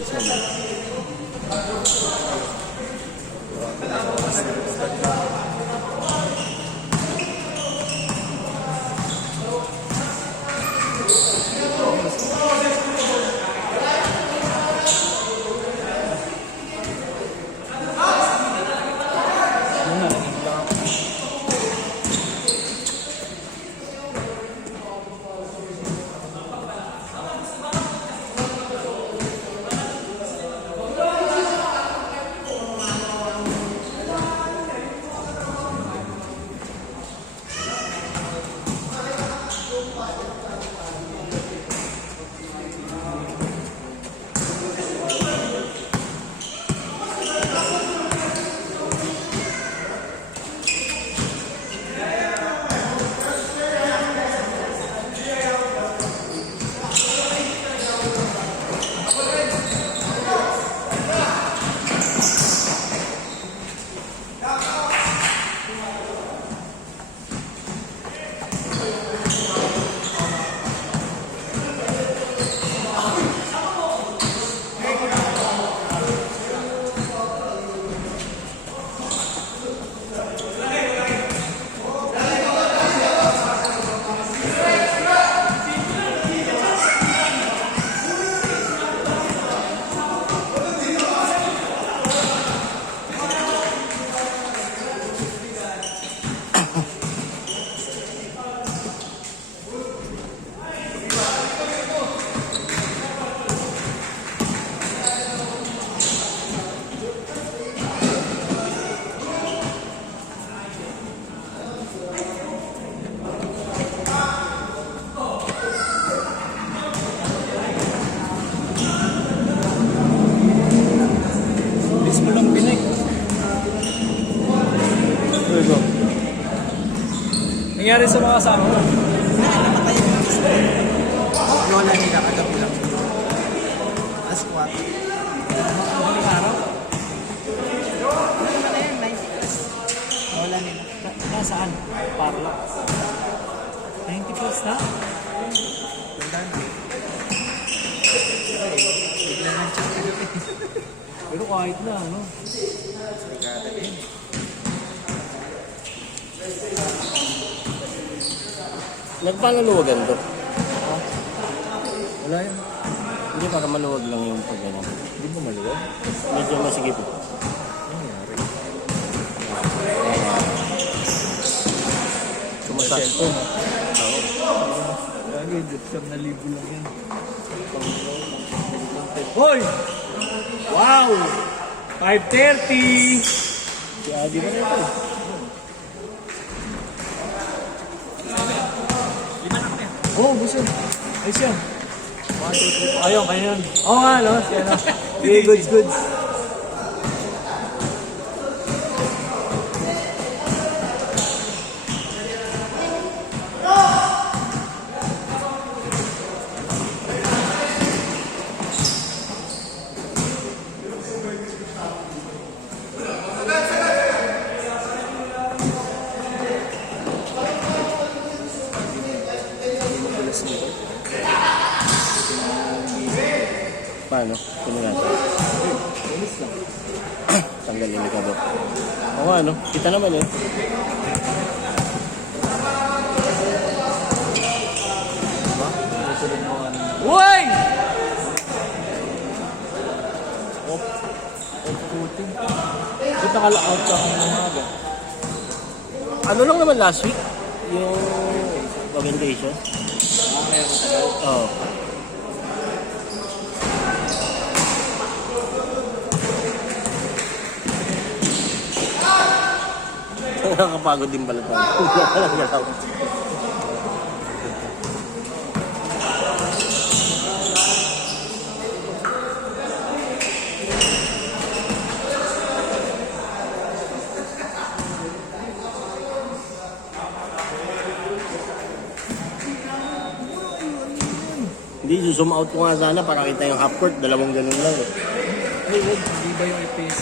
Ayos naman. Nangyari sa mga kasama mo? Namatay yung mga gusto. Lola nila kagabi lang. As 4. Madaling araw? Ano yun? 90 plus. Lola nila. Nasaan? Parla. 90 plus na? Ganda na. Bigla na check kagabi. Pero kahit na, ano? Kagabi. Nagpanaluwagan to. Wala yun. Hindi, para maluwag lang yung pag ano. Hindi mo maluwag? Medyo masigip. Ano nangyari? Kumusta? Cellphone, ha? Oo. Lagi, 1,000 lang yan. Hoy! Wow! 5:30! Si Adi na ito. Oo, gusto. Ayos yan. 1, 2, 3. Ayun, kaya yan. Oo nga, no? Si ano. Okay, goods, goods. Paano? Tuloy natin. Tanggalin ni Kabok. Oo, ano? Kita naman eh. Uy! Putin. Ba't naka-out ka ng umaga? Ano lang naman last week? Yung orientation? Kaya matagal. Oo. Nakakapagod din pala ito. Hindi, zoom out ko nga sana para kita yung half court. Dalawang ganun lang eh. Ay, wag. Hindi ba yung FPS?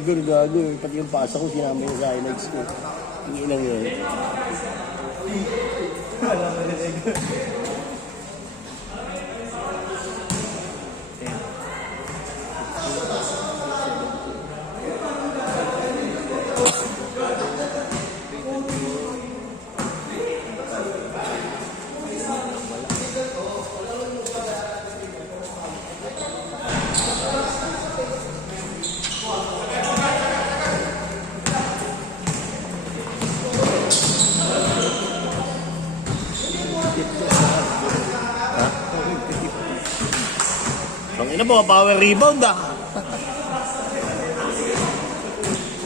waiver, gago. Pati yung pasa ko, sinama niya sa highlights ko. Yung ilang yun. Ang ina mo, power rebound ah.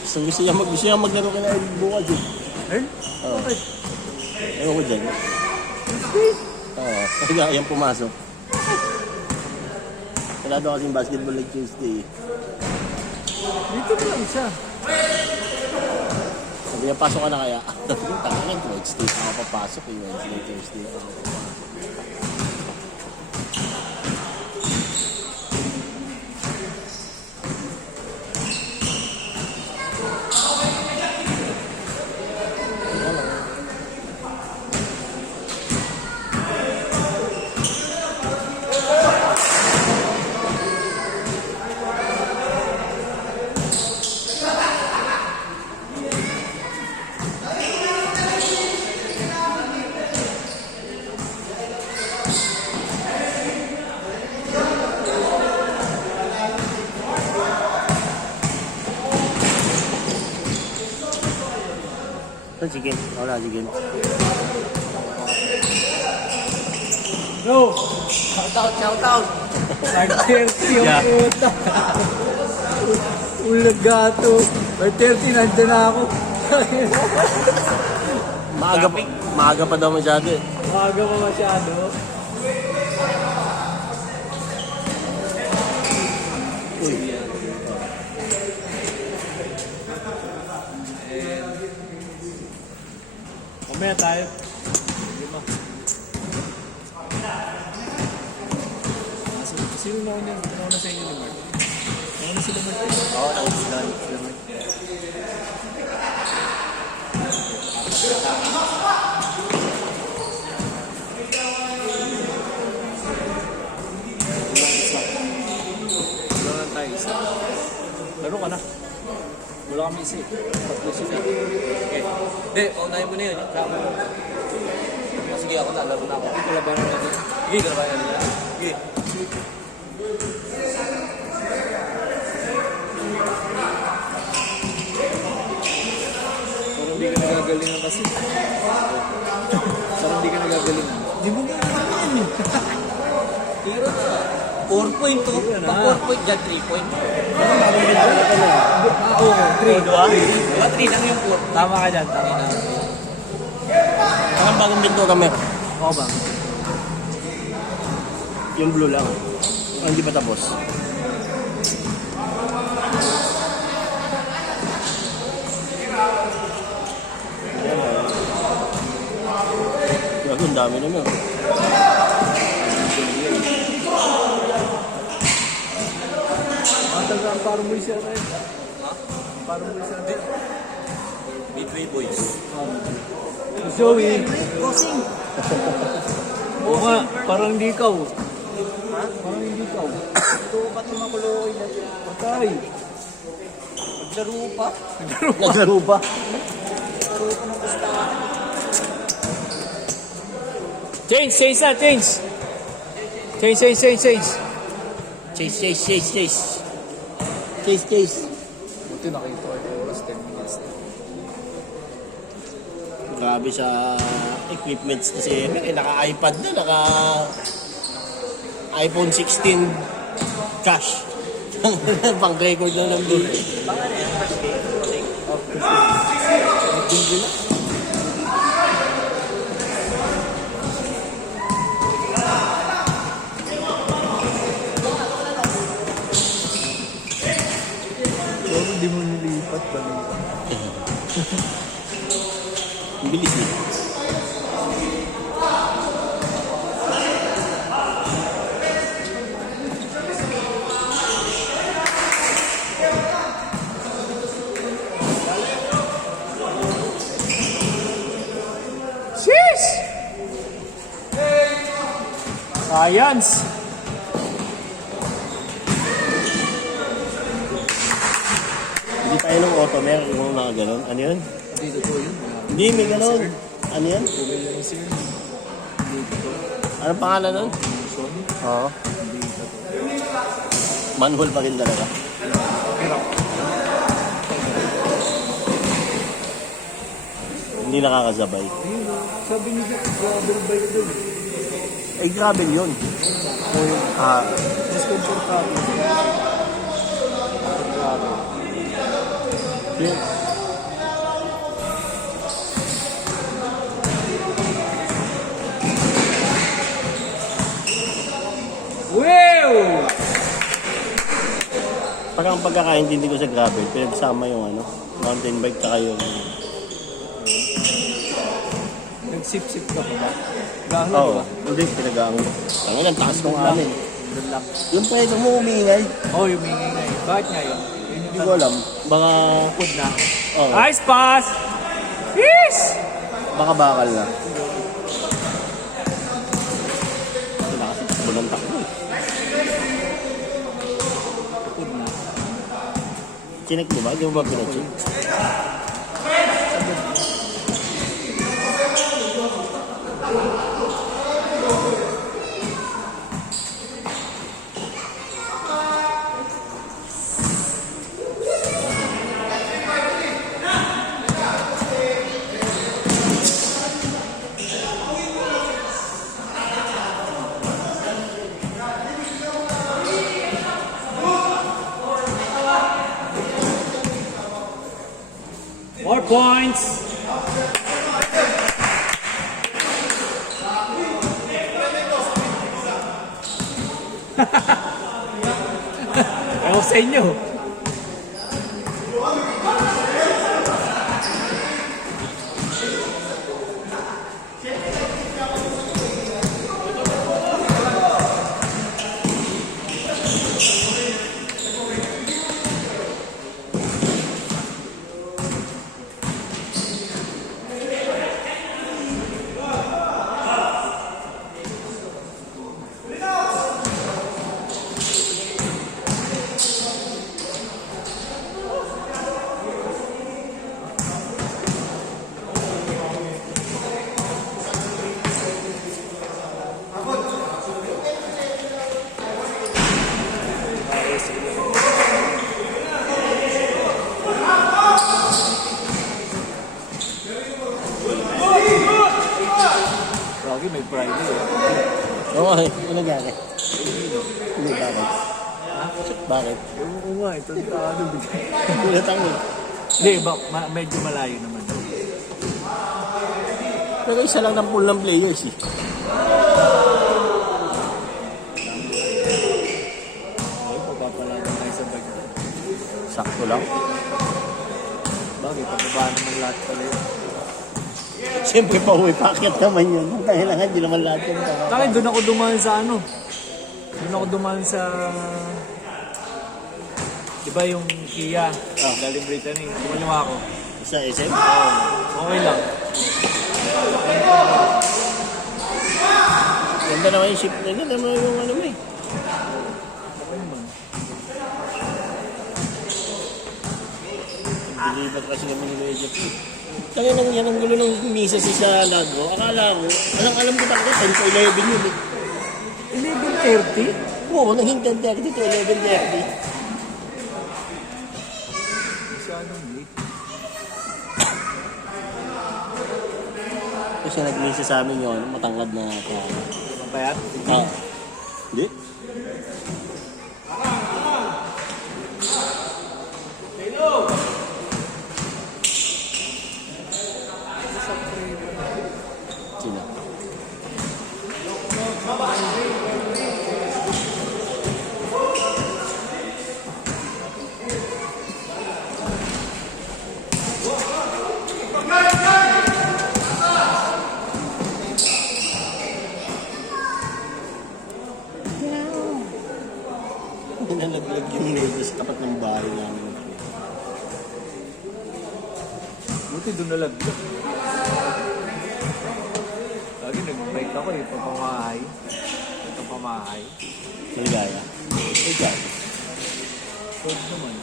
Gusto niya maglaro ka na bukas eh. Earn? Oo. Bakit? Ewan ko dyan. Oo, kaya yan pumasok. Wala daw kasing basketball like Tuesday. Dito na lang siya. Sabi niya, pasok ka na kaya. Tangan, Wednesday ako papasok eh. Wednesday, Thursday. Sige, wala, sige. No! Shout out! Nag-30 yung Yeah. puta. Ulag gato. By 30, nandun na ako. Maaga pa daw masyado eh. Maaga pa masyado. Uy. Mamaya tayo. Sino na niyan? Nauna sa inyo ni Mark? Nauna sila Mark? Oo, nausila. Wala lang tayo isa. Laro ka na. Wala kami isa eh. Tatlo sila. Okay. Hindi, paunahin mo na yun. Kama mo. Sige, ako na. Laro na ako. Kalabanan natin. Sige, kalabayan nila. Sige. Parang hindi ka nagagalingan kasi. Parang hindi ka nagagalingan. Di mo nga naman yun. Tiro na. 4 point to. Tiro na. Pag 4 point dyan, 3 point. Oo, 3. Diba 3 lang yung 4. Tama ka dyan, tama ka. Anong bagong binto kami? Oo ba? Yung blue lang. Oh, hindi pa tapos. Gago, ang dami naman. Ang taga ang parang mo siya na yun. Parang mo siya na yun. Midway boys. Joey. Bossing. Oo nga, parang hindi ikaw. Ha? Parang hindi ikaw. Ito, ba't makuloy na siya? Patay. Naglaro pa? Naglaro ba? Naglaro pa ng pustahan. Change na, change. Change. Chase. Buti nakita ko yung oras, 10 minutes na. Grabe sa equipments na si Emer. Naka-iPad na, iPhone 16 cash. Pang-record na ng video. Baka na yan, first game. Pero hindi mo nilipat pa rin. Ang bilis eh. Giants! Hindi tayo ng auto, meron yung mga ganun. Ano yun? Hindi totoo yun. Hindi, may ganun. Ano yan? Google lang sir. Hindi totoo. Anong pangalan nun? Motion. Oo. Hindi totoo. Manual pa rin talaga. Pero, Hindi nakakasabay. ayun o. Sabi niya, gravel bike doon. Eh, gravel yun. O yun. Ah, Mas comfortable. Gravel. yun. Wow! Parang ang pagkakaintindi ko sa gravel, pinagsama yung ano, mountain bike tsaka yung... Nagsip-sip ka pa ba? Gano'n Oo, ba? hindi, pinagang... Ang ang taas ng amin. Doon lang. Yung preso mo umingay, Oh, yung mingay na yun. Bakit nga yun? Yun hindi yung ko alam. Baka... food na. Oh, Nice pass! Yes! baka bakal na. Wala kasi takbo ng takbo eh. Food na. Chinek mo ba? Di mo ba pinacheck? More points! Ewan sa inyo. Lagi may Friday eh. Oo, ano gani? Hindi, bakit? Bakit? Ewan ko nga, ito ano bigay. Kulatang eh. Hindi, medyo malayo naman. Pero isa lang ng pool ng players eh. Ay, pagpapalaga tayo sa bag. Sakto lang. Bakit? Pababa naman lahat pala yun. Siyempre pa uwi, packet naman yun. Ang kailangan, di naman lahat yun. Bakit doon ako dumaan sa ano? Doon ako dumaan sa... Di ba yung Kia? Galing Brittany. Kumaliwa ako. Sa SM? Okay lang. Ganda naman yung ship nila. Ganda naman yung ano mo eh. Okay naman. Deliver kasi kami nila yung Jeff. Kaya nang yan ang gulo ng misa sa Lagro. Akala ko, alam ko talaga, 10 to 11 yun eh. 11:30? Oo, naging 10:30 to 11:30. Masyadong late. Kasi nag-misa sa amin yun, matangkad na ka. Mapayat? Ah. Hindi? Sino? Nalaglag yung neighbor sa tapat ng bahay namin. Buti doon nalaglag. Lagi nag-bike ako eh, papamahay. Ito pa Pamahay. Ligaya. Ikaw. Pwede naman.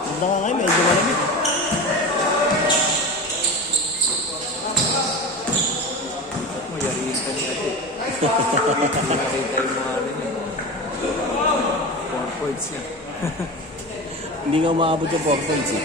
Punta ka ngayon, medyo malamig. Mayarin ka niya ito. Nakita yung mga ano niya. 4 points niya. Hindi nga umaabot yung 4 points eh.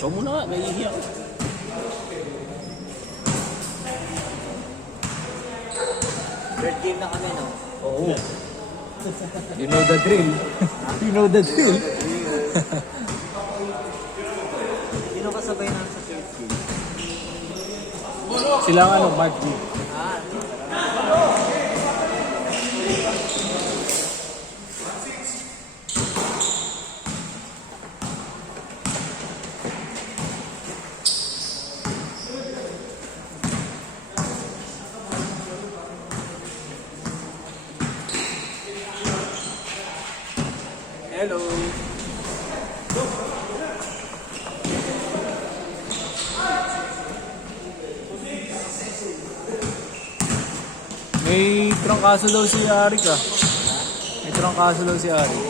Show mo na nga, may ihi ako. Third game na kami, no? Oo. You know the drill. You know the drill. Sino kasabay na sa third game? Sila ang ano, Mark G. Hello. May trangkaso daw si Arik ah. May trangkaso daw si Arik.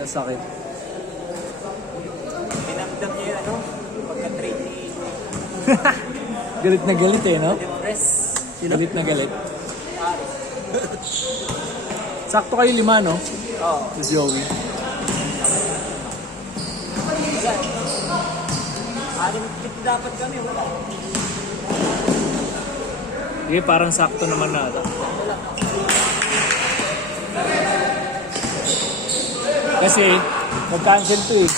Kasakit. Dinamdam niya yung ano, pagka-trade ni Galit na galit eh, no? Demores. Galit na galit. Sakto kayo 5, no? Oo. Si Joey. Anim tip dapat kami, wala. Sige, parang sakto naman na. Kasi, nag-cancel to eh.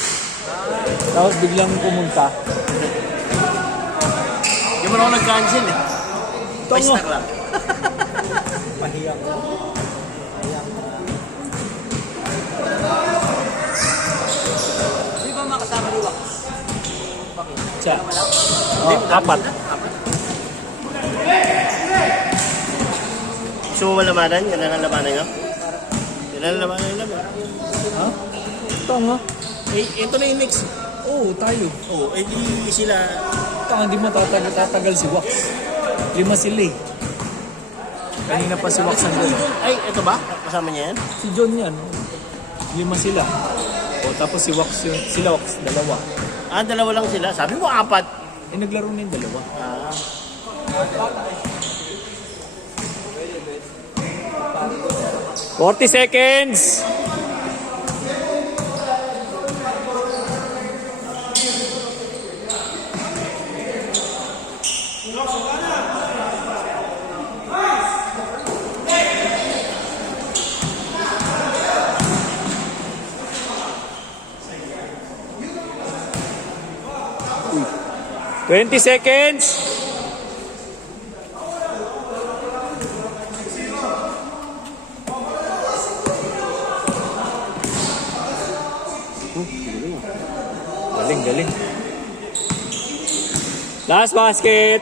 Tapos biglang pumunta. Hindi mo na ako nag-cancel eh. Tongo. Paistak lang. Pahiyak ko. Di ba makasama ni Wax? Siya. Oh, 4. Gusto mo malamanan? Yan ang lamanan nyo? Yan ang lamanan nyo lang. Ha? Tongo. Eh, ito na yung next. Oo, tayo. Oh, eh di sila... Tongo, hindi mo tatagal si Wax. 5 sila eh. Kanina pa si Wax ang dala. Ay, ito ba? Kasama niya yan? Si John yan. 5 sila. O, tapos si Wax, sila Wax, 2. Ah, 2 lang sila. Sabi mo 4. Eh, naglaro na yung 2. Ah. 40 seconds! Uy. 20 seconds! Galing, galing. Last basket.